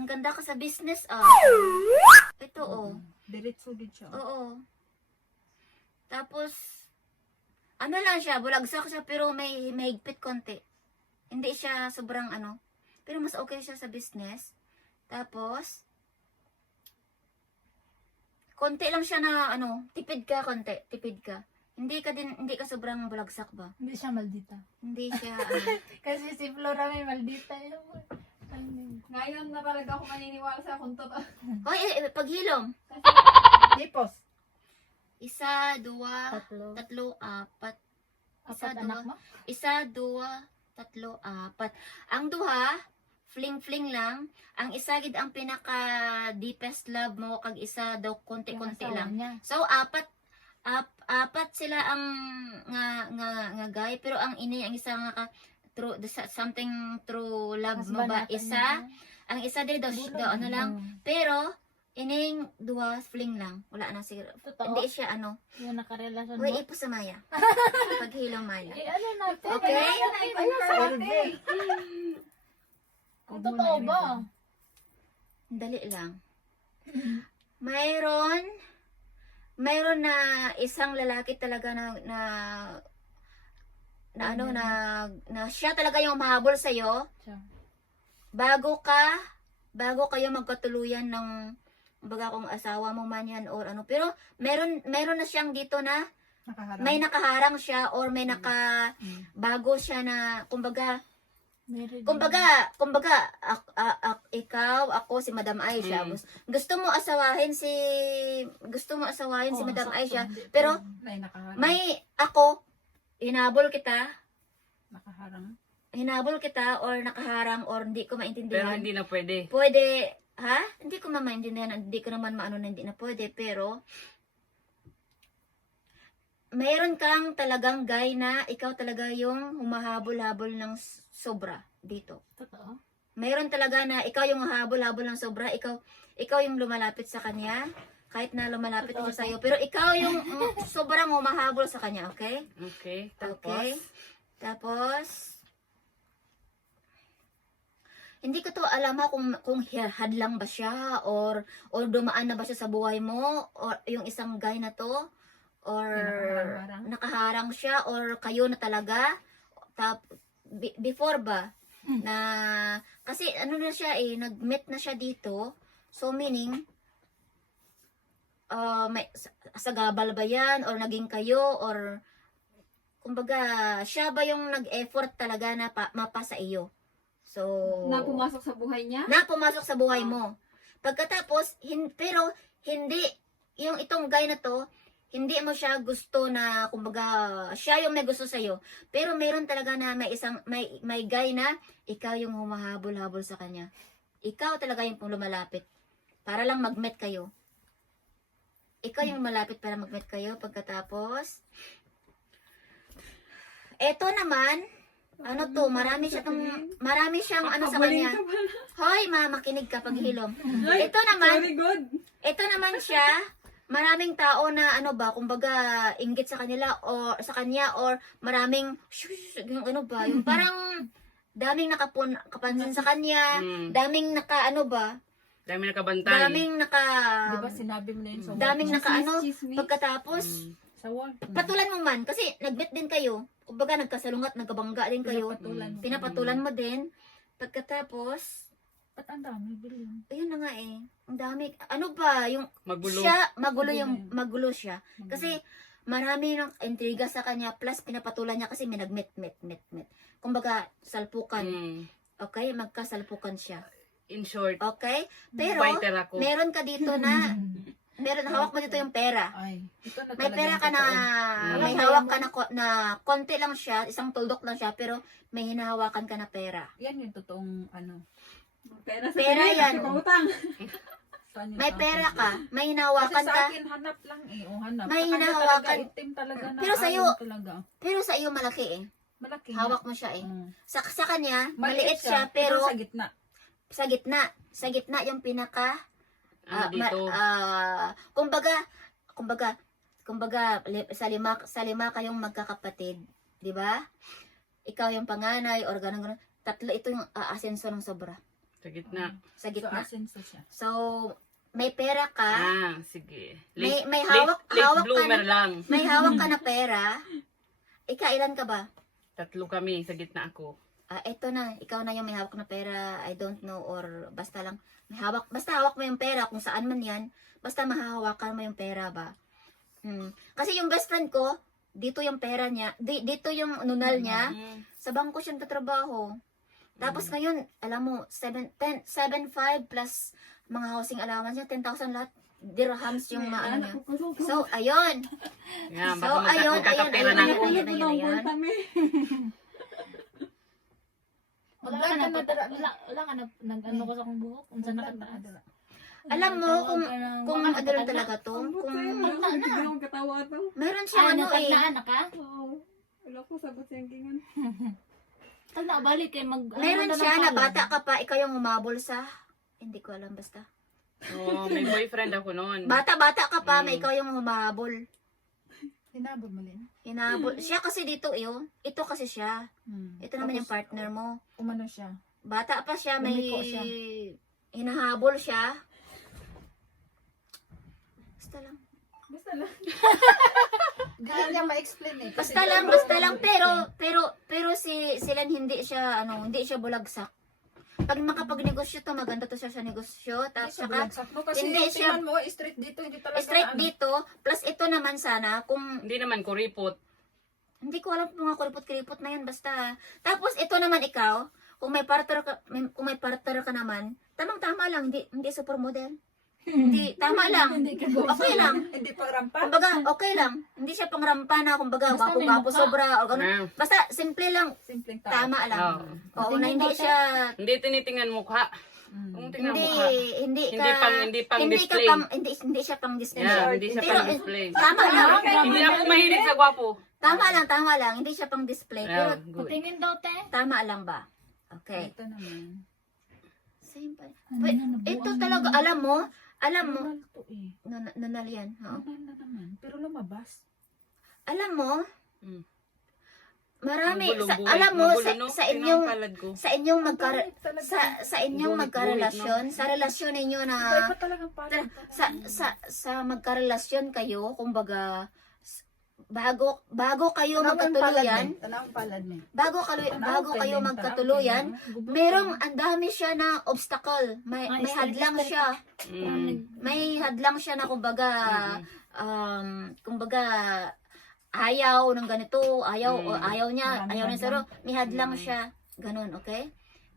Ang ganda ka sa business, Ito, Diretso din siya. Oo. Tapos, ano lang siya, bulagsak siya, pero may higpit konti. Hindi siya sobrang pero mas okay siya sa business. Tapos, konti lang siya na, tipid ka, konti, tipid ka. Hindi ka sobrang bulagsak ba? Hindi siya maldita. Hindi siya, Kasi si Flora may maldita yun. Ngayon na talaga ako maniniwala sa kung totoo. Hoy, paghilom. Hipos. 1, 2, Tatlo. 3, 4. Apat anak mo? 1, 2, 3, 4. Ang duha, fling-fling lang. Ang isa gid ang pinaka deepest love mo, kag isa daw konti-konti Yung asawa lang. niya. So apat sila ang nga guy, pero ang ini ang isa nga true something true love mo Husband ba natin isa, yun. ang isa dili daw lang, pero ining duha fling lang, wala na siguro. Totoo? Hindi siya Yung nakarelasyon mo? Uy, ipos sa Maya. Paghilaw Maya. Ano natin? Okay? Ano sa atin? Ang totoo ba? Dali lang. Mayroon na isang lalaki talaga na siya talaga yung mahabol sa iyo Siya. bago kayo magkatuluyan ng baga kung asawa mo man yan or pero meron na siyang dito na Nakaharap. may nakaharang siya or may bago siya na kumbaga ikaw, ako, si Madam Aisha. Gusto mo asawahin si Madam Aisha, pero may nakaharang. hinabol kita Nakaharang. or nakaharang or hindi ko Pero maintindihan. hindi na pwede. Pwede, ha? Hindi ko maintindihan, hindi ko naman maano na hindi na pwede, pero mayroon kang talagang guy na ikaw talaga yung humahabol-habol ng sobra dito. Totoo? Mayroon talaga na ikaw yung humahabol-habol ng sobra, ikaw yung lumalapit sa kanya, kahit na lumalapit siya sa'yo, pero ikaw yung sobrang humahabol sa kanya, okay? Okay. Okay? Tapos, hindi ko to alam kung hadlang ba siya or dumaan na ba siya sa buhay mo or yung isang guy na to or nakaharang siya or kayo na talaga before ba na kasi na siya nag-meet na siya dito, so meaning may sagabal ba yan or naging kayo or kumbaga siya ba yung nag-effort talaga na mapa sa iyo? So, Na pumasok sa buhay niya? na pumasok sa buhay mo. Pagkatapos, pero hindi, yung itong guy na to, hindi mo siya gusto na, kumbaga, siya yung may gusto sa'yo. Pero meron talaga na may guy na, ikaw yung humahabol-habol sa kanya. Ikaw talaga yung lumalapit. Para lang mag-met kayo. Ikaw yung malapit para mag-met kayo. Pagkatapos, eto naman, marami siyang sa kanya. Hoy, makinig ka paghilom. Ito Very good. siya, maraming tao na kumbaga inggit sa kanila or sa kanya or maraming yung yung parang daming nakapansin sa kanya, daming Dami nakabantay. daming Di ba sinabi mo na yun sa wall? daming Chismis. pagkatapos Sa wall. patulan mo man kasi nagbit din kayo. Kumbaga nagkasalungat, nagkabangga din kayo. Pinapatulan mo din. Pagkatapos, Ba't ang dami bilhin? ayun na nga ang dami. Ano ba, yung Magulo. magulo siya. Kasi marami ng intriga sa kanya, plus pinapatulan niya kasi may nag-met. Kumbaga, salpukan. Okay? Magkasalpukan siya. In short, Okay? Pero, fighter ako. meron ka dito na, hawak mo dito yung pera. Ay, ito na May pera ka na, may hawak ka na konti lang siya, isang tuldok lang siya, pero may hinahawakan ka na pera. Yan yung totoong Pera Pera yan. Pautang. saan yung May tao. pera ka, may Kasi hinahawakan sa ka, akin, hanap lang hanap. May Sa kanya hinahawakan. talaga, itim talaga na Pero sa'yo, ayaw talaga. pero sa iyo malaki Malaki. Hawak mo siya Sa kanya, maliit Maliit siya, pero sa gitna. sa gitna yung pinaka, Dito. kumbaga, sa lima kayong magkakapatid, di ba? Ikaw yung panganay, or ganun. Tatlo ito yung aasenso ng sobra. Sa gitna. Sa So, gitna. asenso siya. So, may pera ka, Sige. may hawak late ka bloomer na, lang. may hawak ka na pera. Ikailan ka ba? 3 kami, sa gitna ako. Eto na, ikaw na yung may hawak na pera, I don't know, or basta lang, may hawak, basta hawak mo yung pera, kung saan man yan, basta mahahawakan mo yung pera ba. Kasi yung best friend ko, dito yung pera niya, dito yung nunal niya, sa bangko siya nagtatrabaho. Tapos ngayon, alam mo, 7.5 plus mga housing allowance niya, 10,000 lahat, dirhams yung maano niya. So, ayun. Yeah, So, ayun, magkakapera na ako. ayun. Wala ka na, wala ka na, nag-ano ko sa kong buhok, kung saan nakataas. Alam mo, kung ano lang talaga to, kung katawa to. meron siyang ano eh, Nataglaan ka? Oo. Wala ko sabot siyang gingan. Tag nakabalik kay mag... meron siya na bata ka pa, ikaw yung umabol sa, hindi ko alam basta. May boyfriend ako noon. Bata-bata ka pa, may ikaw yung humahabol. Hinabol mo rin? Hinabol. Siya kasi dito ito kasi siya. Ito naman yung partner mo. Umano siya. Bata pa siya, may Lumiko siya. hinahabol siya. Basta lang. Basta lang. Hindi niya ma-explain eh. Basta lang, pero si Silan hindi siya bulagsak. Pag makapagnegosyo to, maganda to siya sa negosyo. Tapos saka, Kasi hindi siya- tingnan mo, straight dito, hindi talaga straight ano. dito, plus ito naman sana, kung, Hindi naman kuripot. hindi ko alam kung mga kuripot-kuripot na yan, basta. Tapos ito naman ikaw, kung may partner ka naman, tamang-tama lang, hindi supermodel. Hindi, tama lang. Okay lang. Hindi pa rampa. Kumbaga, okay lang. Hindi siya pangrampa na, kumbaga, Basta may wapo-wapo mukha. sobra, o gano'n. Ah, Basta, simple lang, Simpleng tao. tama lang. Oo. Oo, na hindi siya, Hindi tinitingnan mukha. Kung tingnan hindi, mukha. hindi ka, Hindi pang hindi ka display. hindi siya pang display. Yeah, hindi siya Pero, pang display. Tama lang. Hindi ako mahilig sa gwapo. Tama lang. Hindi siya pang display. Pero, Yeah, good. Tingin daw, te. tama lang ba? Okay. Ito naman. Simple. Ito talaga, alam mo, Normal to eh. nunal yan. Oo. Normal na naman. Pero lumabas. Alam mo, Mm. marami, Magulo, alam mo, magulo, no? sa Tingnan inyong, ang palad ko. sa inyong Guhit talaga. sa inyong Guhit, magkarelasyon, sa relasyon ninyo na, Iba talagang parang. sa magkarelasyon kayo, kumbaga, bago kayo magkatuluyan, Tanawang palad niya. bago kayo magkatuluyan, merong ang dami siya na obstacle. May hadlang siya. May hadlang siya na kumbaga ayaw ng ganito, ayaw niya saro, may hadlang siya. Ganon, okay?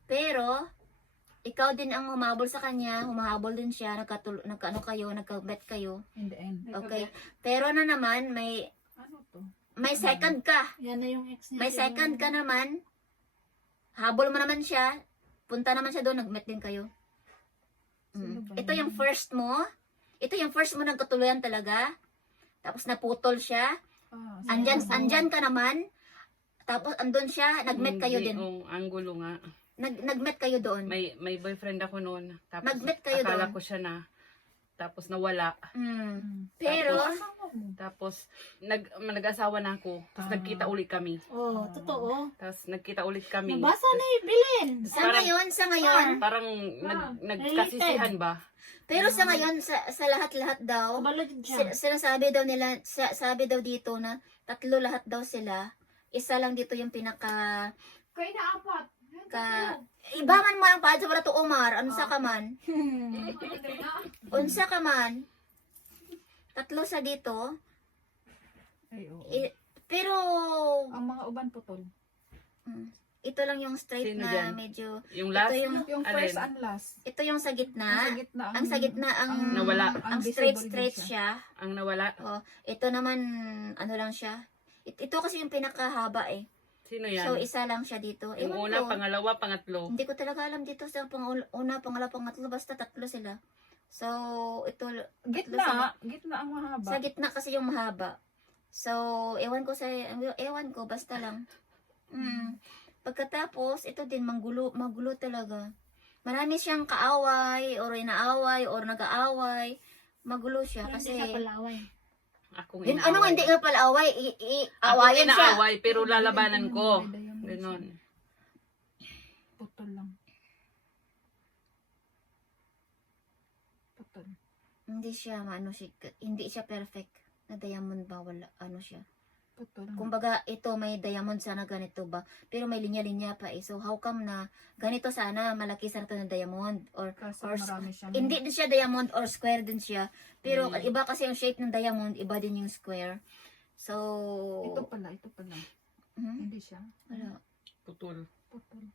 Pero ikaw din ang humabol sa kanya, humahabol din siya, nagka-bet kayo. In the end. Okay? Pero na naman Ano to? may second ka. Yan na yung ex niya. May second ka naman, habol mo naman siya, punta naman siya doon, nag-met din kayo. Sino ba Ito yun? yung first mo, nagkatuluyan talaga, tapos naputol siya, andyan ka naman, tapos andun siya, nag-met kayo din. Ang gulo nga. Nag-met kayo doon. May boyfriend ako noon. Tapos Mag-met kayo akala doon. ko siya na. Tapos nawala. Pero, Tapos nag-asawa na ako. Tapos nagkita ulit kami. Oh, totoo. Tapos nagkita ulit kami. Nabasa na yung bilin. sa ngayon, Parang nagkasisihan ba? pero sa ngayon, sa lahat-lahat daw, Kabalad siya. sinasabi daw nila, sabi daw dito na 3 lahat daw sila. Isa lang dito yung pinaka Kaya na apat. ibaman mo ang paad sa to Omar, unsa ka man? Hmm. Unsa ka man? 3 sa dito. Ay, oo. Pero Ang mga uban putol. ito lang yung straight Sino na dyan? medyo Yung last? ito yung Yung Alin? first and last. ito yung sa gitna. Ang sa gitna. Ang sa gitna ang Nawala. ang visible straight din siya. Ang nawala. Oh, ito naman ano lang siya. Ito kasi yung pinakahaba eh. Sino yan? So isa lang siya dito. yung Ewan una, ko. pangalawa, pangatlo. Hindi ko talaga alam dito sa una, pangalawa, pangatlo, basta 3 sila. So, ito, Gitna. Gitna ang mahaba. sa gitna kasi yung mahaba. So, ewan ko, basta lang. Pagkatapos, ito din, magulo talaga. Marami siyang kaaway, or inaaway, or nag-aaway. Magulo siya, kasi... Akong Ano nga, hindi nga pala away, awayan Akong siya. inaaway, pero lalabanan ko. Ganon. Putol lang. Putol. Hindi siya, hindi siya perfect na diamond ba, wala, siya. Putol. Kumbaga, ito may diamond sana ganito ba, pero may linya-linya pa eh. So, how come na ganito sana, malaki sana ito na diamond, or Kasi or marami siyang... hindi din siya diamond or square din siya, pero Mm. iba kasi yung shape ng diamond, iba din yung square. So, Ito pala. Hmm? Hindi siya. Wala. Putol. Putol.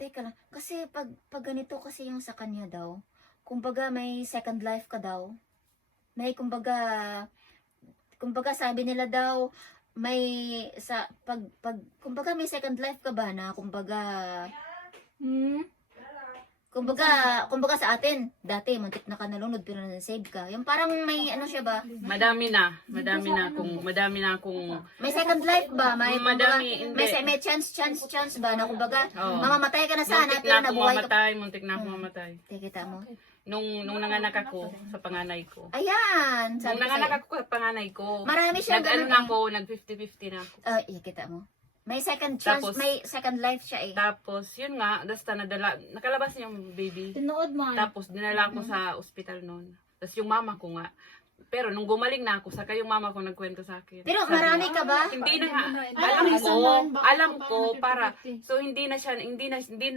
Teka lang, kasi pag ganito kasi yung sa kanya daw, kumbaga may second life ka daw. May kumbaga sabi nila daw, may kumbaga may second life ka ba na kumbaga kumbaga sa atin, dati muntik na ka nalunod pero na-save ka. Yung parang may siya ba? Madami na akong May second life ba? May kumbaga, madami, hindi. may chance ba na kumbaga Oo. mamamatay ka na sana muntik pero na ako nabuhay ka. mamatay, muntik na ako mamatay. Kita mo? Nung nanganak ako sa panganay ko. Ayan, Nung sabi ko nanganak sa'yo. ako sa panganay ko. Marami siyang Nag-ano ganun na eh. ako, nag-50-50 na ako. Kita mo. May second chance, Tapos- may second life siya eh. Tapos, yun nga, basta nakalabas niya yung baby. Tinood mo. Tapos, dinala ko sa ospital noon. Tapos, yung mama ko nga. Pero, nung gumaling na ako, saka yung mama ko nagkwento sa akin. Pero Sabi, marami ka ba? Hindi na nga. Alam Alam ko, para. So, hindi na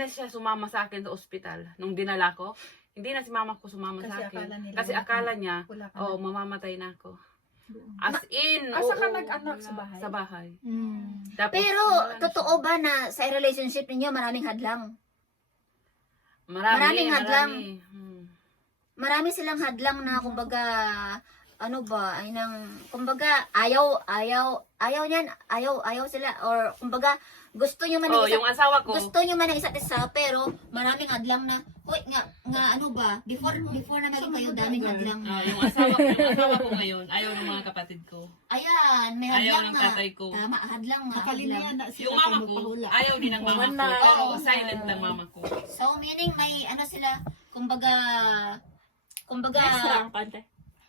siya sumama sa akin sa ospital. Nung dinala ko, hindi na si mama ko sumama sa akin. Kasi akala niya, mamamatay na ako. As in, Asa ka oo, nag-anak sa bahay? Sa bahay. Hmm. Tapos, Pero, wala na totoo ba na sa relationship ninyo maraming hadlang? siya. Maraming hadlang. Hmm. Marami silang hadlang na kumbaga, kumbaga, ayaw sila, or kumbaga, gusto nyo man ng Oh, yung asawa ko. gusto nyo man ng isa't isa, pero maraming hadlang na, before na maging kayo, daming hadlang na. Yung asawa ko ngayon, ayaw ng mga kapatid ko. Ayan, may Ayaw hadlang ng nga. tatay ko. Tama, hadlang nga. Hadlang. Yung mama ko, ayaw din ng mama ko. Pero silent ng mama ko. So, meaning may sila, kumbaga,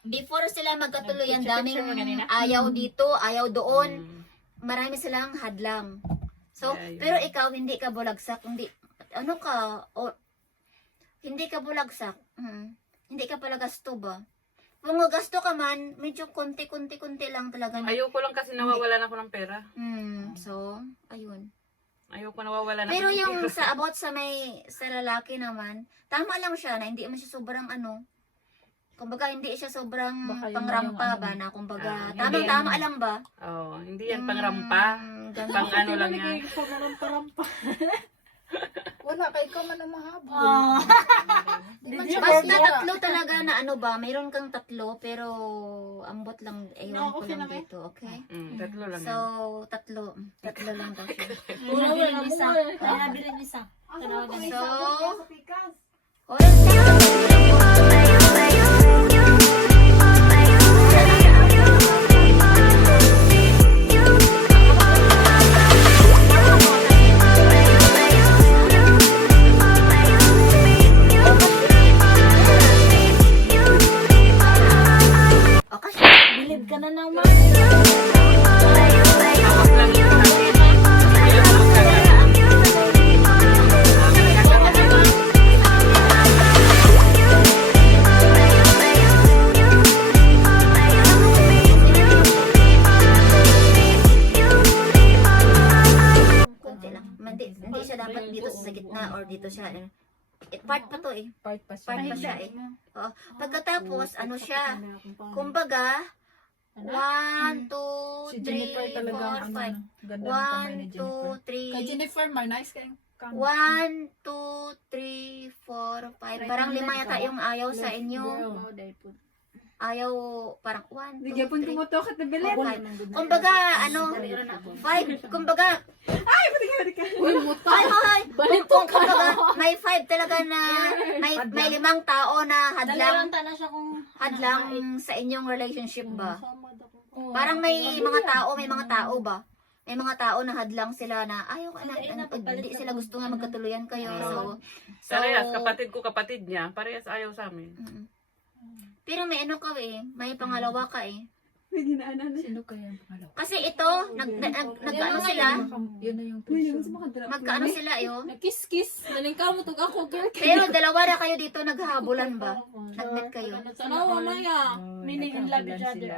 before sila magkatuluyan, daming ayaw dito, ayaw doon, marami silang hadlang. So, Yeah. pero ikaw, hindi ka bulagsak, hindi ka bulagsak, hindi ka pala gasto ba? Kung gasto ka man, medyo konti lang talaga. Ayoko lang kasi nawawalan ako ng pera. So, ayun. Ayoko nawawalan Pero ako ng yung pera. sa lalaki naman, tama lang siya na hindi man siya sobrang kumbaga hindi siya sobrang Baka yun pangrampa yung ba na kumbaga, hindi. tama lang ba? Oh, hindi yan pangrampa. Ganun. Pang ano lang yan. Pangrampa. Wala kay ka man ang mahaba. Basta tatlo talaga na mayroon kang tatlo pero ambot lang, ewan ko lang dito, okay? Tatlo lang So, yan. tatlo lang daw siya. Nabilin isa. Nabilin isa. So, Sa pikas. Bilib ka na naman. Hawak lang yun sa akin. Ayaw lang magkagawa. konti lang. Hindi siya dapat dito sa gitna or dito siya. Part pa to eh. Part pa Part pa siya eh. Oo. Pagkatapos, siya, Kung kumbaga, 1, 2, si 3, Jennifer talaga 4, 5. ganda ng kamay ni 1, Jennifer. 2, Kay 3, Jennifer, nice kayong 1, 2, 3, 4, 5. Parang 5 yata yung ayaw sa inyo. Ayaw, parang 1, 2, Bigyan po 3, kumutok at nabilit. 4, 5. Kumbaga, 5, kumbaga, ay, kumbaga, may 5 talaga na, may 5 tao na hadlang sa inyong relationship ba? Parang may mga tao ba? May mga tao na hadlang sila na ayaw hindi sila gusto nga magkatuluyan kayo. So Parehas, kapatid ko, kapatid niya. Parehas ayaw sa amin. Pero may ka eh, may pangalawa ka eh. May ginaanan na. Sino kaya ang pangalawa? Kasi ito, nagkaano sila, Yun na yung Uy, presyo. naman sa mga drama. magkaano sila yun. Nagkiss-kiss. Nalingkaw mo tug ako, girl. Pero dalawa na kayo dito naghahabulan ba? Nag-meet kayo. Sana wala ya. Meaning in love each other.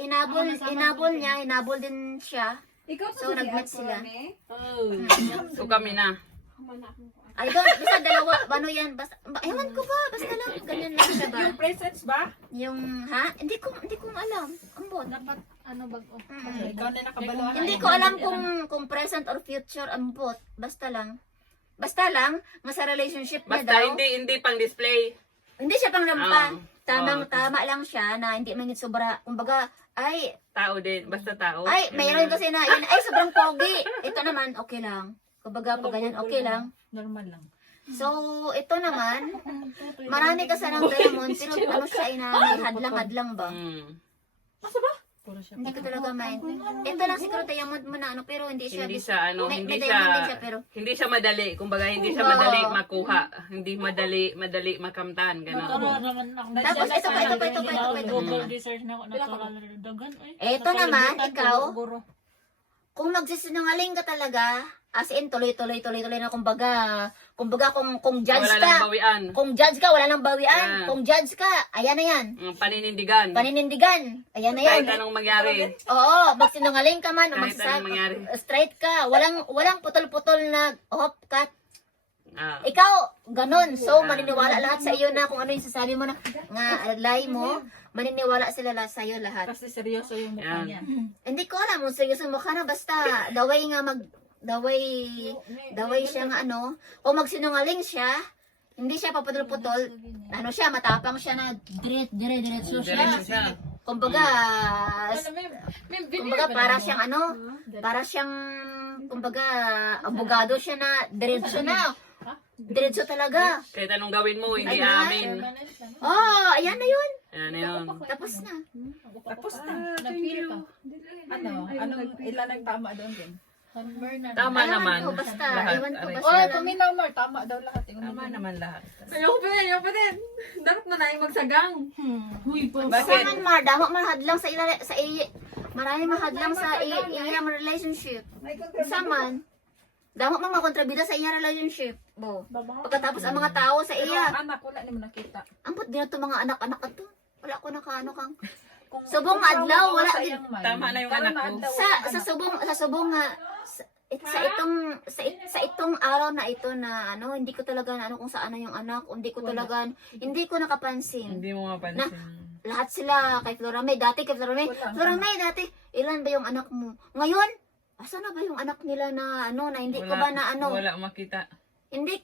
Hinabol din siya. Ikaw pa So, si nag-meet Ate sila. Rene? Oh. So kami na. Kumana akong kuha. I don't, basta dalawa, ano yan, basta, ewan ko ba, basta lang, ganyan lang siya ba? Yung presents ba? Yung, ha? Hindi ko alam. Ambot. Dapat ano bago? Mm. Ikaw na nakabalawan. Hindi ko alam kung present or future ambot. Basta lang, nga sa relationship niya Basta daw. hindi pang display. Hindi siya pang lampa. Ah. Tama lang siya na hindi man yun sobra. Kumbaga, Tao din. Basta tao. mayroon kasi na, yun, sobrang pogi. Ito naman, okay lang. Kumbaga, pag ganyan, okay lang. Normal lang. So, ito naman, marami kasi ng diamond, pero ano siya, may hadlang-hadlang ba? Puro siya. Hindi ko talaga mind. Ito lang siguro diamond mo na ano, pero hindi siya, Hindi siya may hindi diamond din siya siya, pero, hindi siya madali. Kumbaga hindi siya Oo. madali makuha. Hindi madali makamtan ganun. Tapos, ito pa. Google research na ako natural dagan. Ito naman, ikaw, kung magsisinungaling ka talaga, as in, tuloy na kumbaga kung judge Wala lang ka, bawian. kung judge ka, wala nang bawian. Yeah. Kung judge ka, ayan na yan. Paninindigan. Paninindigan, ayan na yan. Kahit anong mangyari. Oo, magsinungaling ka man, Kahit anong mangyari. straight ka, walang putol-putol na cut. Ah. Ikaw, ganun. So, maniniwala lahat sa iyo na kung ano yung sasabi mo na nga lie mo, maniniwala sila lahat sa iyo lahat. Kasi seryoso yung mukha Yan. niya. Hindi ko alam kung seryoso mukha na, basta daway siya nga ano, kung magsinungaling siya, hindi siya paputol-putol, ano siya, matapang siya na diretso siya. Diretso siya. Kumbaga, para siyang ano, kumbaga, abogado siya na, diretso talaga. Kahit anong gawin mo, hindi Ay, amin. Oh, ayan na yun. Yan na yun. Tapos na. Tapos na. Nag-feel ka. Ilan ang tama doon din? Tama Ewan naman. ko, basta, Lahat. ewan ko, Aray. basta. Oy, paminaw Mar, tama daw lahat. Tama naman lahat. Ayoko pa din. Dapat na na yung magsagang. Huy, po. Bakit? Saman mar, damo mahadlang marami mahadlang sa iyang relationship. Saman, damo mang makontrabida sa iyang relationship. Bo. Pagkatapos ang mga tao sa iya, Anak, wala naman nakita. ambot din to mga anak-anak ato. Wala ko nakaano kang. Subong adlaw, wala din. Tama na yung anak ko. Sa subong nga sa itong araw na ito na ano, hindi ko talaga na ano kung saan na yung anak, hindi ko nakapansin. Hindi mo mapansin. Lahat sila kay Flora May, dati, ilan ba yung anak mo? Ngayon, asa na ba yung anak nila na ano, na hindi ko ba na ano? Wala makita. Hindi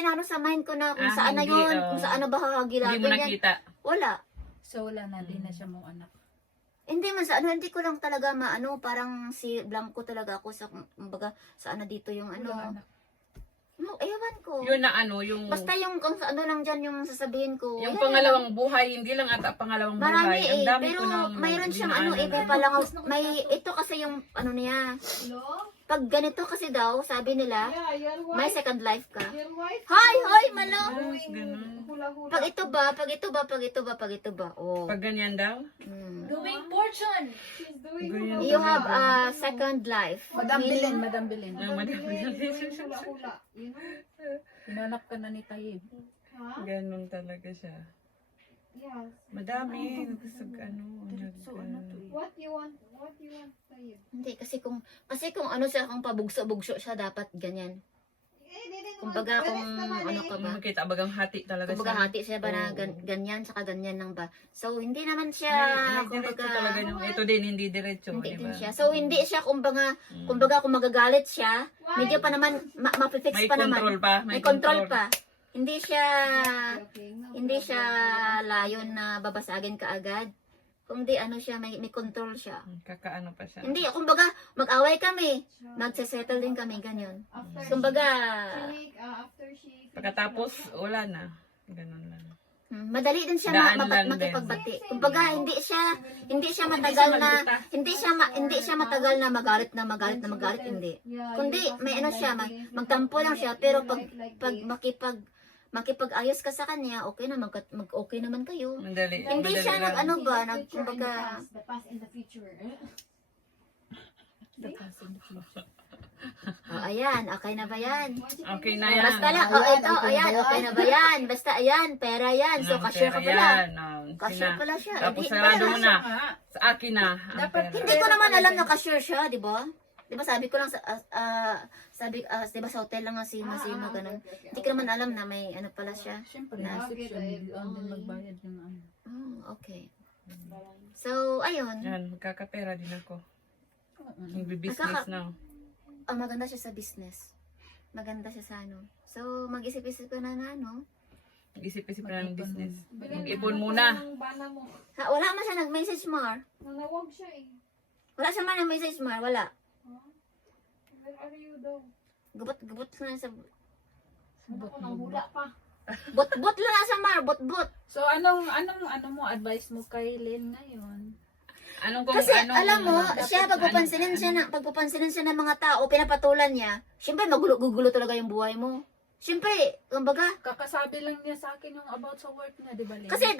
na ano sa mind ko na kung Ah, saan na hindi, yun, kung saan na ba Hindi hagilapin mo yan. nakita. Wala. So wala na, di na siya mong anak. Hindi man sa ano, hindi ko lang talaga maano, parang si Blanco talaga ako sa, kumbaga, saan na dito yung ano. Walang anak. No, ewan ko. Yun na ano, yung Basta yung kung ano lang dyan yung sasabihin ko. yung yan pangalawang buhay, hindi lang ata pangalawang Marami buhay. Ang dami pero ko nang mayroon siyang dinaanan. ano, iba pa lang, ito kasi yung ano niya. Hello? Pag ganito kasi daw, sabi nila, Yeah, your may wife. second life ka. Your wife. Hoy, malo! Ganun. Hula-hula. Pag ito ba? Oh. Pag ganyan daw, Hmm. Doing fortune! She's doing Ganyan. hula-hula. You have a second life. Madam Meaning- Bilin. ang madami. Hula-hula. You know? Hinanap ka na ni Tayyip. Ha? Ganun talaga siya. Yes. Madami. Nagkasag ano. So ano to eh. What you want tayo? Hindi, kasi kung ano siya, kung pabugso-bugso siya, dapat ganyan. Kumbaga, kung ano ka ba. Makita bagang hati talaga Kumbaga, siya. hati siya ba na ganyan, saka ganyan lang ba. So, hindi naman siya, May diretso talaga kumbaga, yung ito din, hindi diretso. hindi diba? din siya. So, hindi siya, kumbaga, kung magagalit siya, medyo pa naman, mapifix May pa naman. control pa. May control pa. Hindi siya layon na babasagin ka agad. Kung di ano siya, may control siya. Kakaano pa siya. Hindi, kumbaga, mag-away kami, magse-settle din kami, ganyan. Kumbaga, After she Pagkatapos, wala na. Ganun lang. madali din siya Daan lang din. makipagbati. Kumbaga, hindi siya matagal na magalit, hindi. Kundi may ano siya, magtampo lang siya, pero pag makipag-ayos ka sa kanya, okay na, mag-okay naman kayo. Madali. Hindi madali siya lang. ano ba, The kumbaga, past and the future. The past and the future. ayan, okay na ba yan? Okay na yan. Basta lang, ito, ayan, okay na ba yan? Basta ayan, pera yan. So, Ang cashier ka pera pala. yan, Cashier sina- pala siya. Tapos Hindi, sarado wala mo siya. na. Sa akin na. ang Dapat pera. Hindi ko naman alam na cashier siya, di ba? Di ba sabi ko lang sa, di ba sa hotel lang nga si Masimo, ganun. Hindi ko naman alam na may ano pala siya. Siyempre, Na- reception, ang din magbayad ng ano. Oh, okay. So, ayun. Yan, magkakapera din ako. Oo. Nagbi-business na. Maganda siya sa business. Maganda siya sa ano. So, mag-isip-isip ka na ano. Mag-isip-isip na ng Mag-ipon business. muna. Mag-ipon muna. Ang bana mo. Ha, wala man siya nag-message, Mar. Nanawag siya eh. Wala siya man nag-message, Mar. Wala. Where are you daw? Gubot na sa... Ano ko nang hula pa. Bot lang na sa Mar. Bot. So, anong mo advice mo kay Lynn ngayon? Anong kung Kasi anong, alam mo, dapat- siya pagpapansinin siya ng mga tao, pinapatulan niya. Siyempre magulo talaga yung buhay mo. Siyempre, kumbaga, Kakasabi lang niya sa akin yung about sa work niya, di ba, Lynn? kasi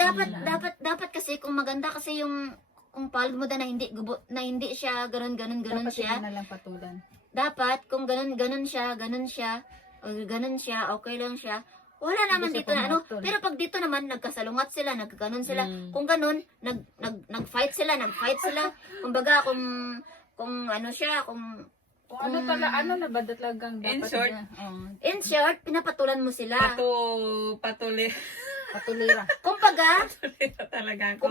dapat kasi kung maganda kasi yung kung palad mo na hindi hindi siya ganun Dapat siya. hindi na lang patulan. Dapat kung ganun siya, okay lang siya. Wala naman Hindi siya dito na ano, pumatol. pero pag dito naman nagkasalungat sila, nagkaganon sila. Mm. Kung ganun, nag-fight sila. Kumbaga kung ano siya, kung Kung ano ano na ba talagang dapat In short, niya? in short, pinapatulan mo sila. Patuli. Patulira. Kumbaga, talaga ako.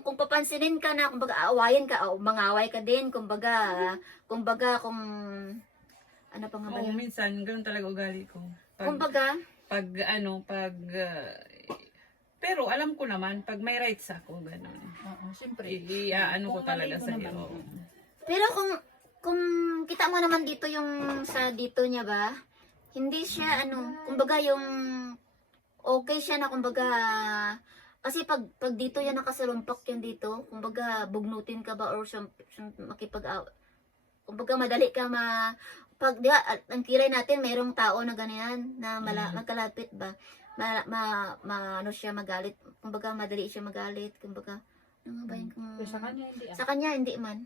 kung papansinin ka na, kumbaga aawayin ka, mangaway ka din, kumbaga kung ano pa nga ba Oo, yun? minsan, ganun talaga ugali ko. Kumbaga, pero alam ko naman, pag may rights ako, ganun. Oo, siyempre. Ano ko Kung talaga mali mo sa naman. iyo. pero kung kita mo naman dito yung sa dito niya ba, hindi siya kumbaga yung okay siya na kumbaga kasi pag dito yan nakasalumpak yan dito, kumbaga bugnutin ka ba or kumbaga madali ka pag di ba, ang kilay natin mayroong tao na ganyan na magkalapit ba ano siya magalit, kumbaga madali siya magalit, kumbaga ano ba yun, Pero sa kanya, hindi sa kanya hindi man.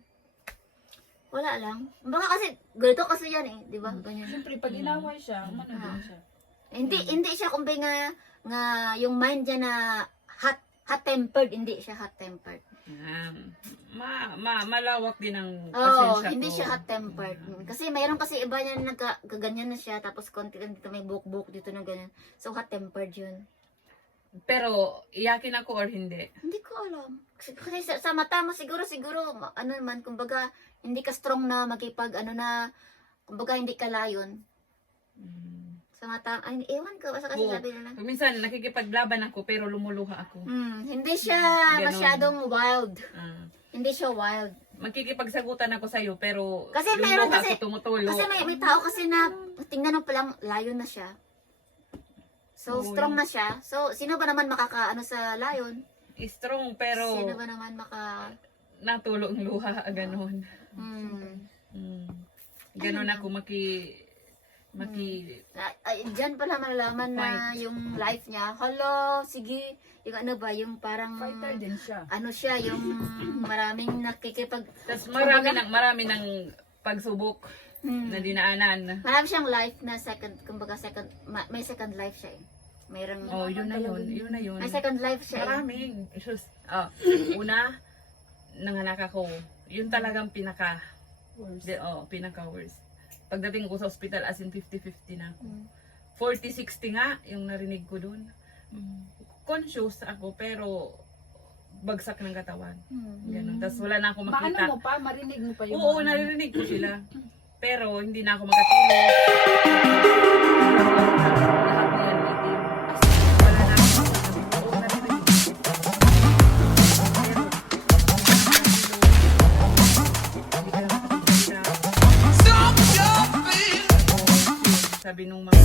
Wala lang. Baka kasi, ganito kasi yan eh. Di ba? Ganyan. Siyempre, pag inaway siya, umano din siya. Hindi siya kumbaga nga yung mind niya na hot-tempered. Hindi siya hot-tempered. Malawak din ang Oo, pasensya hindi ko. siya hot-tempered. Kasi mayroon kasi iba niya na nagkaganyan na siya. Tapos konti lang dito may buhok-buhok dito na ganyan. So hot-tempered yun. Pero, iyakin ako or hindi? Hindi ko alam. Kasi sa mata mo siguro, ano naman, kumbaga, hindi ka strong na kumbaga hindi ka layon. Sa mata, ay, ewan ko, basta kasi Oo. sabi nila. Minsan, nakikipaglaban ako, pero lumuluha ako. Hindi siya Ganon. masyadong wild. Ah. Hindi siya wild. Magkikipagsagutan ako sa'yo, pero Kasi yung meron luha kasi- ko tumutulo. Kasi may tao kasi na, tingnan mo palang, layon na siya. So, Oo, strong na siya. So, sino ba naman makakaano sa layon? Strong, pero Sino ba naman natulo ang luha, ganon. Hmm. Ganon ako Diyan pala malalaman na yung life niya. Hello, sige. Yung ano ba, yung parang, Fighter din siya. ano siya, yung maraming nakikipag, Tapos marami ng pagsubok na dinaanan. marami siyang life na may second life siya eh. Mayroong, Oh, yun na yun. may second life siya eh. Maraming. Una, nanganak ako. Yun talagang pinaka worst. Pagdating ko sa ospital, as in 50-50 na ako. 40-60 nga, yung narinig ko dun. Conscious ako, pero bagsak ng katawan. Ganun. Tapos wala na ako Maano makita. mo pa? Marinig mo pa yung Oo, mga- naririnig ko sila. Pero hindi na ako makatulog. Lahat na yan itim. Wala na ako. Oo, naririnig ko. Sabi nung mga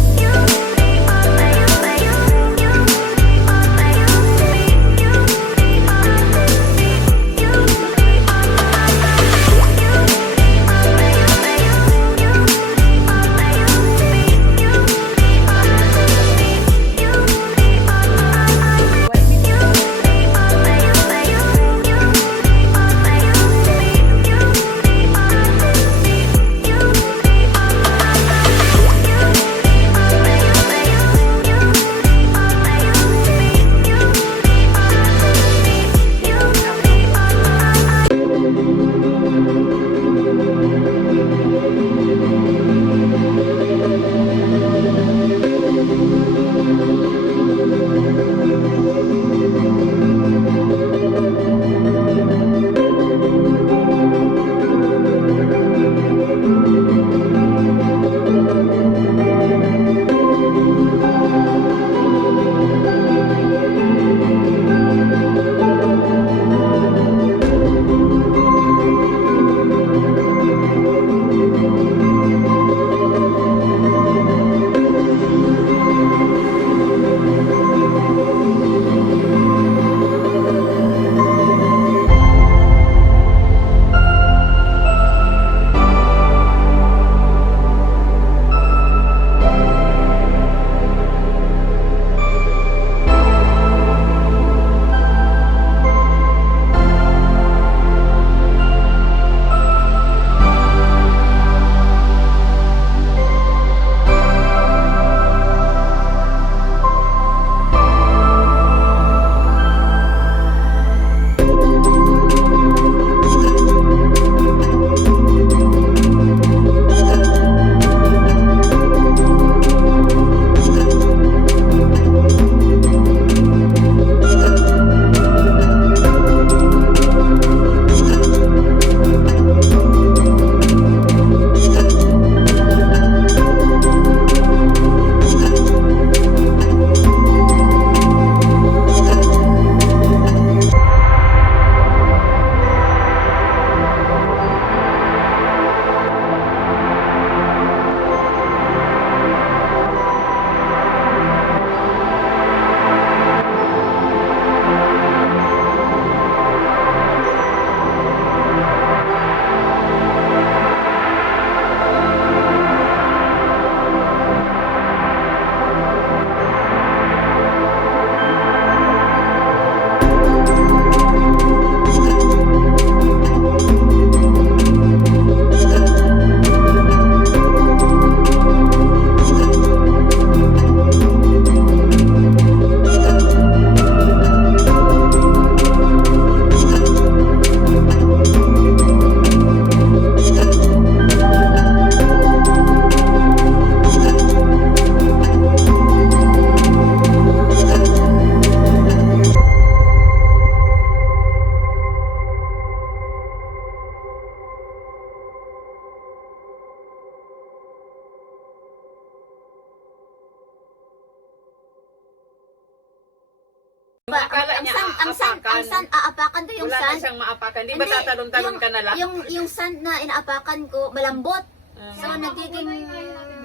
akala niya, aapakan. ang san, aapakan ko yung Wala na san. siyang maapakan. Di ba tatalon-talon ka na lang? Yung sand na inaapakan ko, malambot. Ah. So, nagiging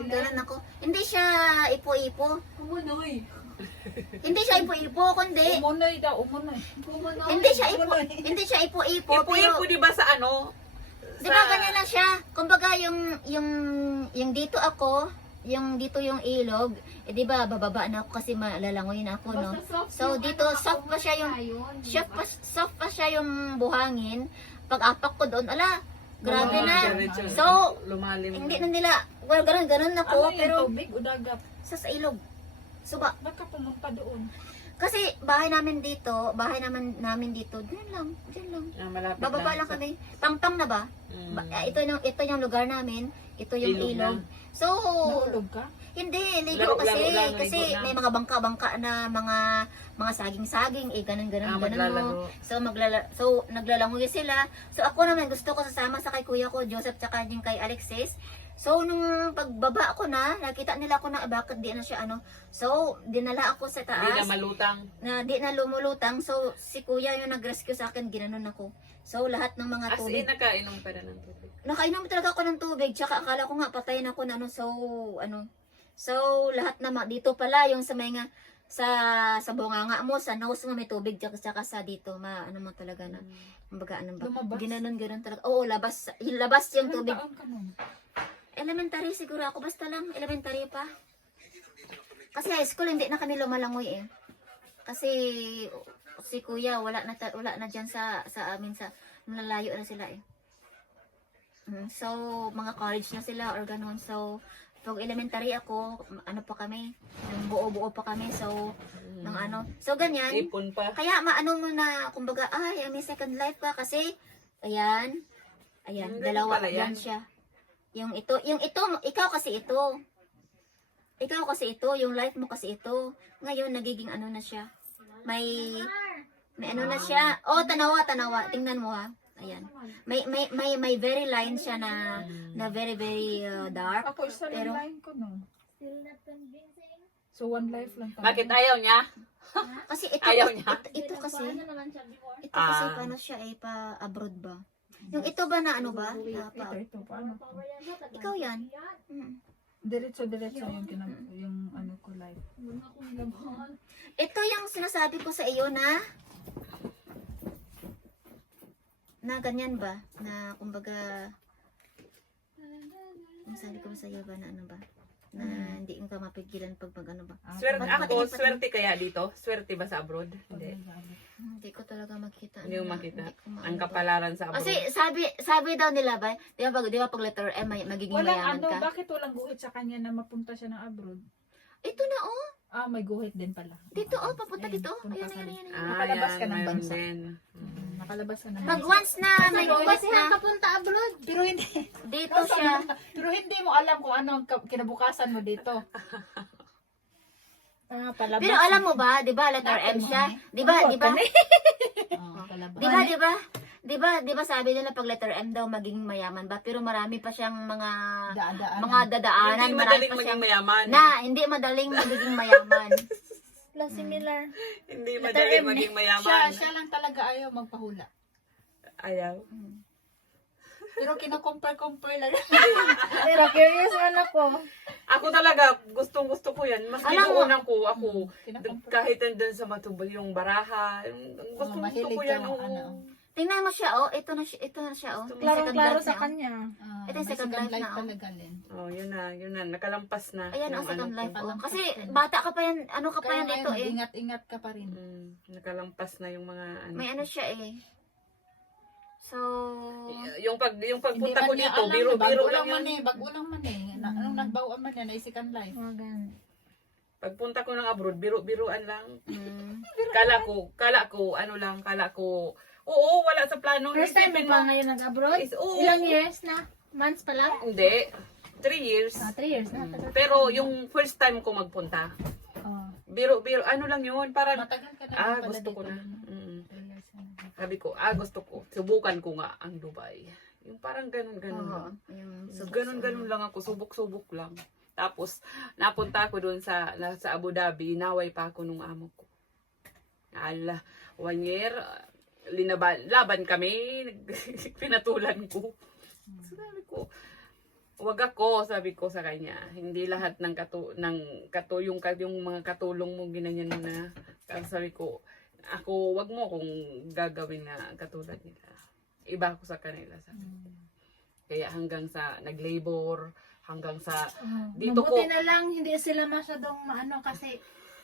ganun ako. Hindi siya ipo-ipo. Kumunoy. Hindi siya ipo-ipo, kundi Umunoy daw, umunoy. Kumunoy. hindi siya ipo-ipo, Ipo-ipo, pero di ba sa ano? di ba ganyan lang siya? Kumbaga yung dito ako, yung dito yung ilog, di ba bababa na ako kasi malalangoy na ako, no? So dito soft pa siya yung soft pa siya yung buhangin. Pag apak ko doon, ala, grabe na. Diretso. So, lumalim. hindi na nila, well, ganun ako, Ano yung pero tubig o dagat? sa ilog. Suba. Ba't ka pumunta doon? Kasi bahay namin dito, namin dito, diyan lang. Ah, malapit Bababa lang kami. Pangpang na ba? Ito yung lugar namin, ito yung Ilog ilog. na. So, Nahulog ka? hindi, ligo Laro kasi. lang, Kasi ligo na. may mga bangka-bangka na mga saging-saging, ganun mo. maglalaro. So, naglalangoy sila. So, ako naman gusto ko sasama sa kay kuya ko, Joseph, tsaka yung kay Alexis. So, nung pagbaba ko na, nakita nila ako na bakit di na siya ano. So, dinala ako sa Di taas. na malutang. Na di na lumulutang. So, si kuya yung nag-rescue sa akin, ginanon ako. So, lahat ng mga As tubig. in, nakainom pa na ng tubig. Nakainom talaga ako ng tubig. Tsaka akala ko nga patay na ako na ano. So, lahat na dito pala yung sa may nga sa bunganga mo, sa nose mo may tubig, tsaka sa dito, ano mo talaga na, kumbaga, ano ba? Lumabas? Ginanon talaga. Oo, labas yung Ilang tubig. taon ka nun? Elementary siguro ako, basta lang, elementary pa. Kasi high school, hindi na kami lumalangoy eh. Kasi, si kuya, wala na dyan sa amin, nalalayo na sila eh. So, mga college na sila or ganun. So, pag elementary ako, ano pa kami, yung buo-buo pa kami. So, ng ano. So, ganyan. Ipon pa. Kaya maano mo na, kumbaga, ay, may second life ka kasi, ayan, Ganun dalawa, pala yan. yan siya. Yung ito, ikaw kasi ito. Ikaw kasi ito, yung life mo kasi ito. Ngayon, nagiging ano na siya. May ano na siya. Oh, tanawa. Tingnan mo ha. Ayan. May very line siya na very, very dark. Ako isa lang Pero- line ko no. So one life lang tayo. Bakit ayaw niya? Kasi ito, Ayaw niya? ito kasi, Ah. paano siya pa abroad ba? Yung ito ba na ano ba? Ito, paano to? Ikaw yan. Mm. Diretso yung ano ko life. Ito yung sinasabi ko sa iyo na ganyan ba? Na kumbaga ang sabi ko sa iyo ba na ano ba? Na hindi ka mapigilan pag ano ba? Swerte Pag- ako, pag- swerte kaya dito? Swerte ba sa abroad? Hindi. Hindi ko talaga makita. Hindi mo makita. Hindi ko maano Ang ba. kapalaran sa abroad. Kasi sabi daw nila ba, di ba pag letter M magiging Walang mayaman ano, ka? bakit walang guhit sa kanya na mapunta siya ng abroad? Ito na oh. Ah, may guhit din pala. Dito oh, papunta Ayun, dito. punta Ayan, ka ayan, rin. ayan. Ah, Nakalabas yan, ka ng mayroon bansa. din. Nakalabas ka na. Pag once na may guhit na Kapunta abroad. Pero hindi. dito siya. Pero hindi mo alam kung ano ang kinabukasan mo dito. Palabas. Pero alam mo ba, 'di ba letter M siya? 'Di ba? Palabas. Di ba sabi nila pag letter M daw maging mayaman ba? Pero marami pa siyang mga dadaanan, Hindi marami madaling pa maging siyang mayaman. hindi madaling magiging mayaman. Similar. Hindi madaling maging mayaman. Siya lang talaga ayaw magpahula. Ayaw. Pero kino-compare lang. Pero curious man ako. Ako talaga, gustong-gusto ko yan. Mas Alam mo- ginuunan ko, ako, Kino-compare. kahit nandun sa matubay yung baraha, gustong-gusto mahilig ko ka yan. ng oo. ano. Tingnan mo siya oh, ito na siya oh. May second Klarong-klaro life sa na, oh. kanya. Ito yung May second life na, oh. talaga, Len. Oh, yun na. Nakalampas na. Ayan yung ang second ano life ko. oh. Kasi Palampas na. bata ka pa yan, ano ka pa Kaya yan dito ngayon, eh. ingat-ingat ka pa rin. Nakalampas na yung mga ano. May ano siya eh. So, Yung pagpunta ko Hindi man niya dito, alam, biro-biro bago lang man yun. bago lang man eh. Anong nagbawaan man yan, ay second life. Pagpunta ko ng abroad, biro-biroan lang. mm, Kala ko, oo, wala sa plano. First time mo Isipin ba ngayon nag-abroad? Oo. Ilang years na? Months pa lang? Hindi. 3 years. 3 years na. Pero yung first time ko magpunta, Oh. biro, ano lang yun, parang, Matagal ka na rin pala gusto dito. ko na. Sabi ko, gusto ko, subukan ko nga ang Dubai. Yung parang ganun-ganun oo, lang. yung Ganun-ganun lang ako, subok-subok lang. Tapos, napunta ako doon sa Abu Dhabi, naway pa ako nung amo ko. Ala, 1 year, laban kami, pinatulan ko. Sabi ko, wag ako, sabi ko sa kanya. Hindi lahat ng yung mga katulong mo ginanyan mo na. Kasi sabi ko, ako, wag mo kung gagawin na katulad nila. Iba ako sa kanila. Sabi ko. Kaya hanggang sa nag-labor, hanggang sa dito ko. Mabuti na lang hindi sila masyadong maano kasi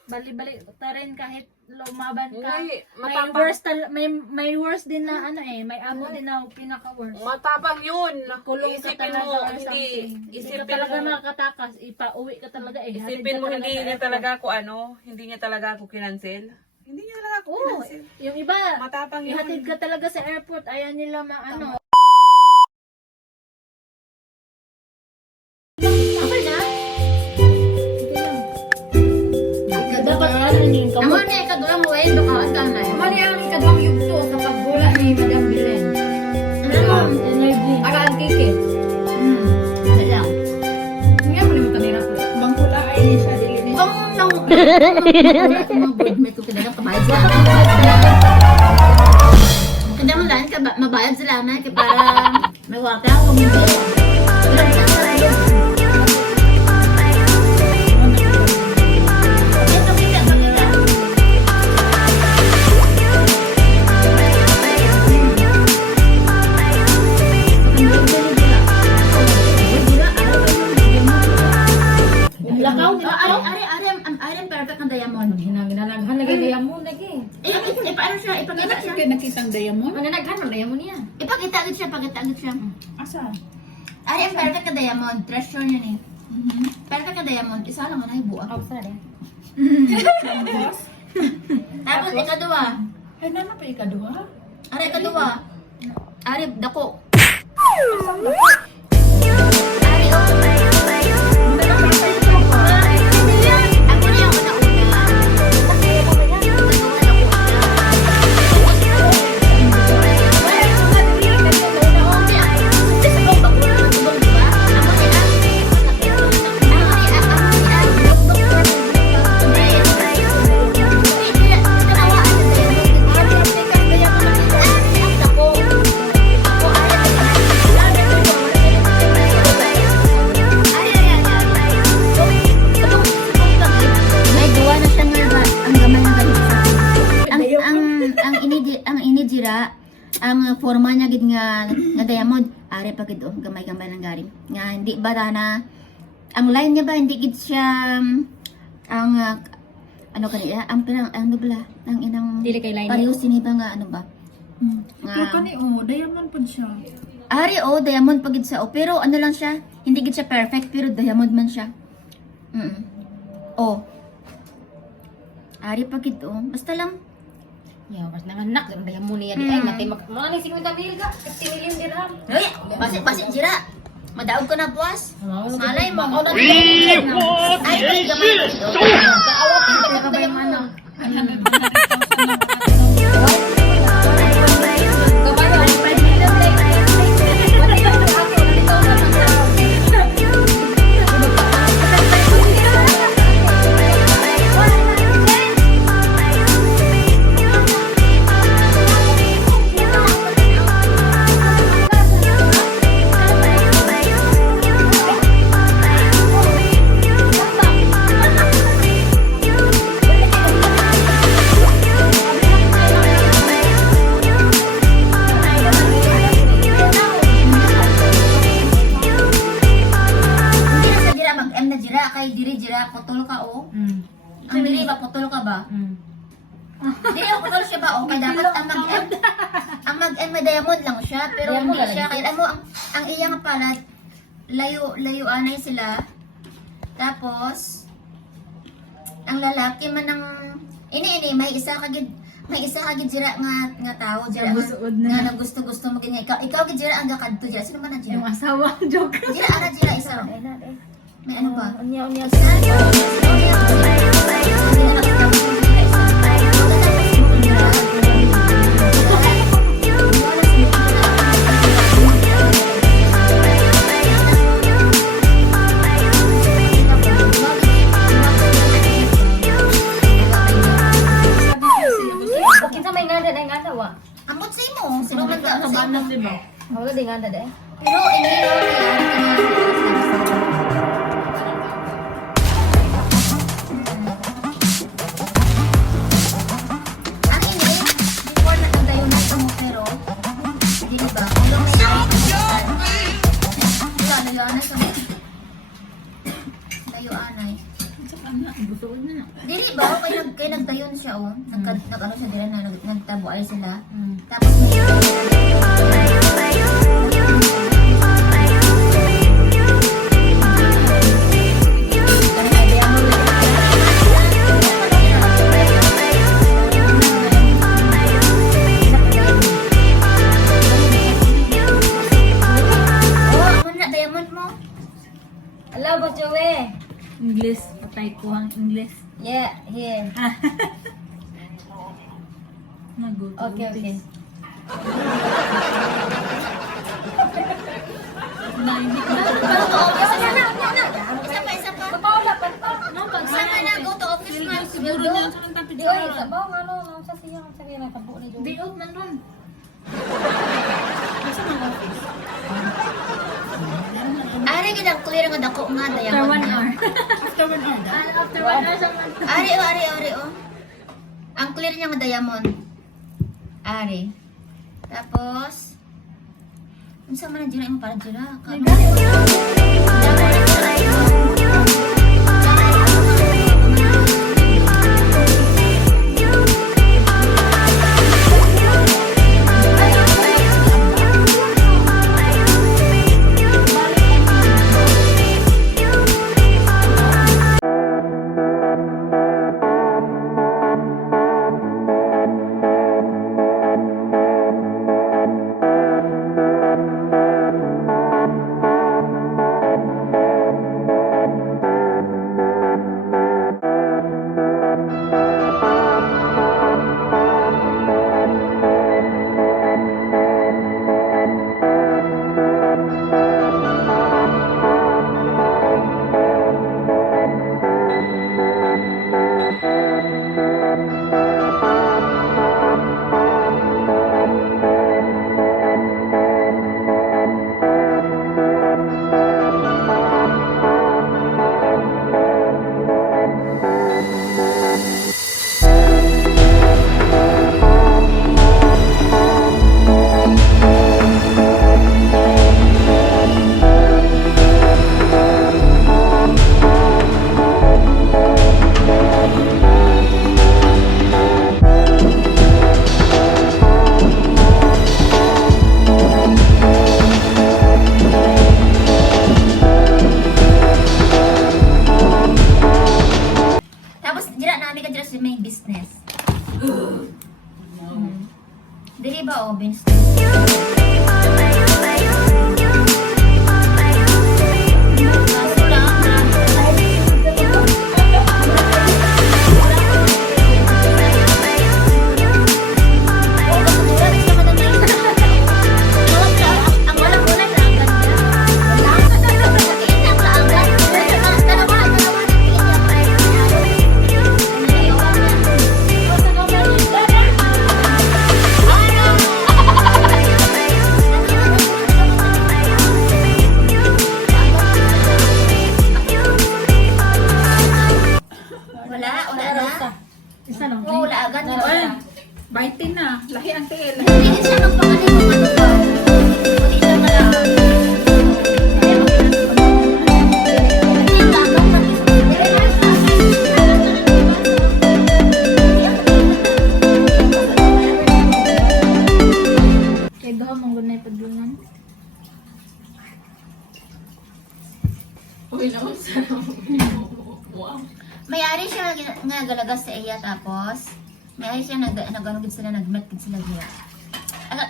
bali-bali ta rin kahit lumaban ka. Ngay, May matapang. worst may worst din na ano may amo din na pinaka-worst. Matapang yun. Kulong ka Isipin talaga mo, or hindi. something. Hindi ka Isipin talaga mo. makakatakas. Ipauwi ka talaga eh. Hatid Isipin ka mo, talaga hindi sa niya airport. talaga ako hindi niya talaga ako kinansel. Hindi niya talaga ako Oo, kinansel. yung iba, Matapang yun. ihatid ka talaga sa airport, ayaw nila maano. Okay na? Dapat ano yung Amo na ikadulang mo eh, doon ka na. Mali ang ikadwang yugto sa pagbula ni Madam Belen. energy. Agaan kikit. Wala. Nga mo naman kanina ko. Bangkula ay ni siya dili ni. Kung nang mga may kukilagang kabayad sa amin. Kaya mo lang, mabayad sila na kaya para may wata kung hindi. Ito kita, pakita. Lakaw, Ari, perfect ang diamond. Ginanaghan lagi diamond lagi. Paano siya? Ipakita siya. Kaya nakitang diamond. Mananaghan mo diamond niya. Ipakita agad siya, Asa? Ari, ang perfect ka diamond. Treasure niya ni. Perfect ka diamond. Isa lang na ibuak. Outside eh. Tapos, ikaduwa. Ay naman pa ikaduha. Ari, ikaduwa. Ari, dako. Ari, ako na yung una-una. May gawa na siya nga ang gamay ng ganito. Ang inijira, ang forma niya gid nga diamond, are pa gid gamay-gamay lang garim. Nga hindi ba na ang line niya ba hindi gid siya ang ano kaniya, ang pinang ano bala, ang inang Dili kay line. pareho siniba nga ano ba? Pero kani diamond pud siya. Ari diamond pagid sa pero ano lang siya, hindi gid siya perfect pero diamond man siya. Ari pagid basta lang. Ya, mas nanganak ang diamond niya di ay natay mga 50 mil ka, 50 million dirham. Hoy, basi jira. Madaog ko na buwas. Malay mo. Ay, gamay mo ito. Kaawat yung Kabay mo ano. Kay diri jira putol ka o. Ang dili ba putol ka ba? Dili ko putol siya ba o kay dapat ang mag-M may diamond lang siya pero hindi siya kaya mo ang iyang palad layo anay sila. Tapos ang lalaki man ng ini may isa kagid jira nga tao jira nga nagusto mo gid ikaw gid jira ang gakadto jira sino man ang jira? yung asawa joke. Jira ana jira isa. May ano ba? Unya ano sa Kabanas, imo. di ba? Wala din nga na dahil. Pero inihaw na yan. Ang ini, before na nagdayo na ito mo, pero, di ba? Hanggang may diba, layuan na siya mo. Layuan ay. Gusto ko na. Dili ba? Kaya nagdayon siya, oh. Nag-ano siya dila na nagtabuay sila. Tapos may... Oh, ano na diamond mo? Hello, Boss Joey. English. Patay ko ang English. Yeah, here. Naguto. Okay, okay. Na, hindi ko na. Isa pa. Ano, pag Sama na, go to office na. siguro niya sa kang tapit Di, oy, sabaw nga no, nang sa siya, sa siya, nagkabuo ni Joey. Di out man ron. Asa man office? Ari gid ang clear nga dako nga After diamond. 1 hour. After 1 hour. After 1 hour sa man. Ari oh. Ang clear niya nga diamond. Ari. Tapos unsa man ang dira mo para dira? Tapos dira nami ka dira sa may business. Dili ba o business? Kaso lang, ang walang kulay lang ganda. Wala na. Isa lang. Oo, wala agad yun. Baitin na. Lahi ang tiil. Hindi siya magpangalim mo ano ba? Hindi siya malaan. Kaya gawa mong gunay padulungan. Uy, naman sa... Wow. May-ari siya nga galagas sa iya tapos may-ari siya nag-anugid sila, nag-met sila dira.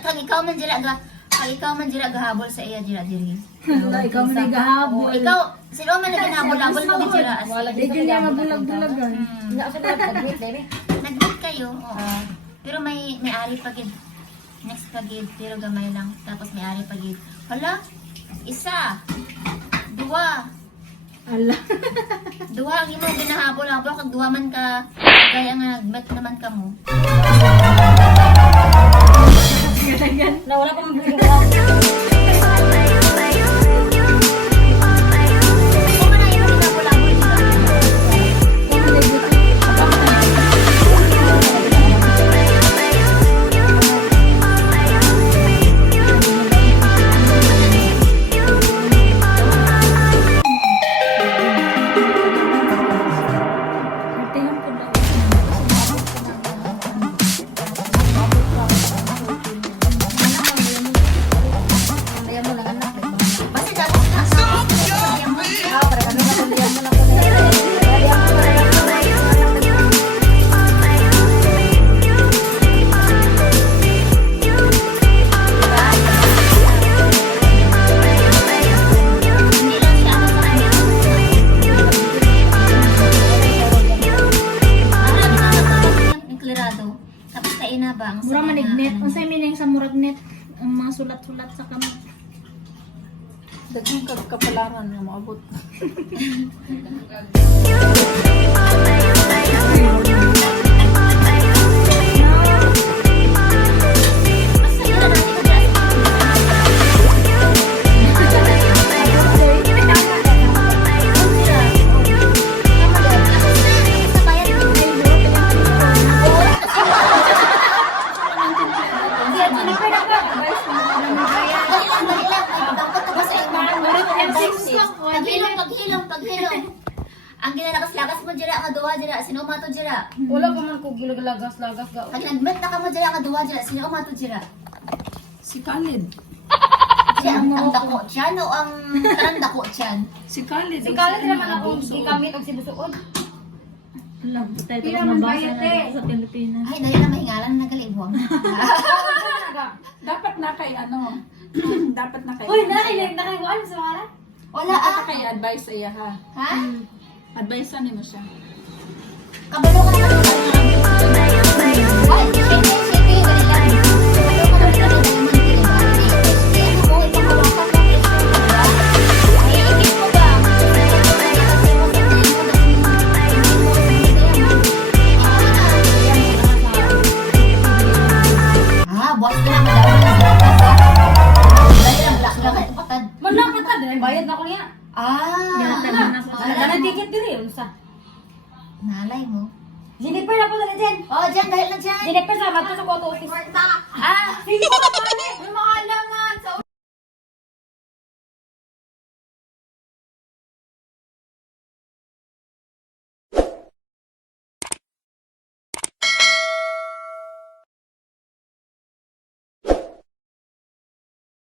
Kag ikaw man dira gahabol sa iya dira diri. Ikaw man nagahabol. Ikaw, sino man naghabol-habol mo dira. Di din niya mabulag-bulagan. Nga ako na pag-wait, baby. Nag-meet kayo, oo. Pero may-ari pagid. Next pagid, pero gamay lang. Tapos may-ari pagid. Hala, isa, dua, Ala. duha ang imo ginahabol-habol kag duha man ka kaya nga nag-met naman ka mo. Ganyan. Na wala pa sigurado. Tapos nainabang. Mura manignet. Unsay meaning sa murag net? Ang mga sulat-sulat sa kamot. Daghang kapalaran nga maabot. Paghilom. Ang ginalagas-lagas mo dira, nga duwa dira, sino mato dira? Wala ko man ko gilaglagas-lagas ga. Pag nag-met na ka mo dira, nga duwa dira, sino mato dira? Si Khalid. Siya ang dako tiyan o ang tarang dako tiyan? Si Khalid. Si Khalid naman ako di kami og sinusuod. Alam, tayo Pila tayo man mabasa bayad, na eh. dito sa Pilipinas. Ay, dahil na mahingalan na galibong. Dapat na kay ano. Dapat na kay. Uy, nakay mo ano sa wala? Wala Dapat kay advice sa iya ha. Ha? Advice ni mo siya. Kabalo ka naman. Ay, sige, ganun lang. Kabalo ka naman naman naman diba? Ano mo, itong hawakan mo is diba? Ay, ikip mo ba? Ah, boss na lang. Dahil lang, lakad, patad. Man na patad bayad na ko niya. Ah, Ginatanan na po. Wala na ticket diri unsa. nalay mo. Jennifer na po na dyan. Oh, dyan, dahil na dyan. Jennifer sa mato sa kwarto office. Ah, Sige ko na pare. May mga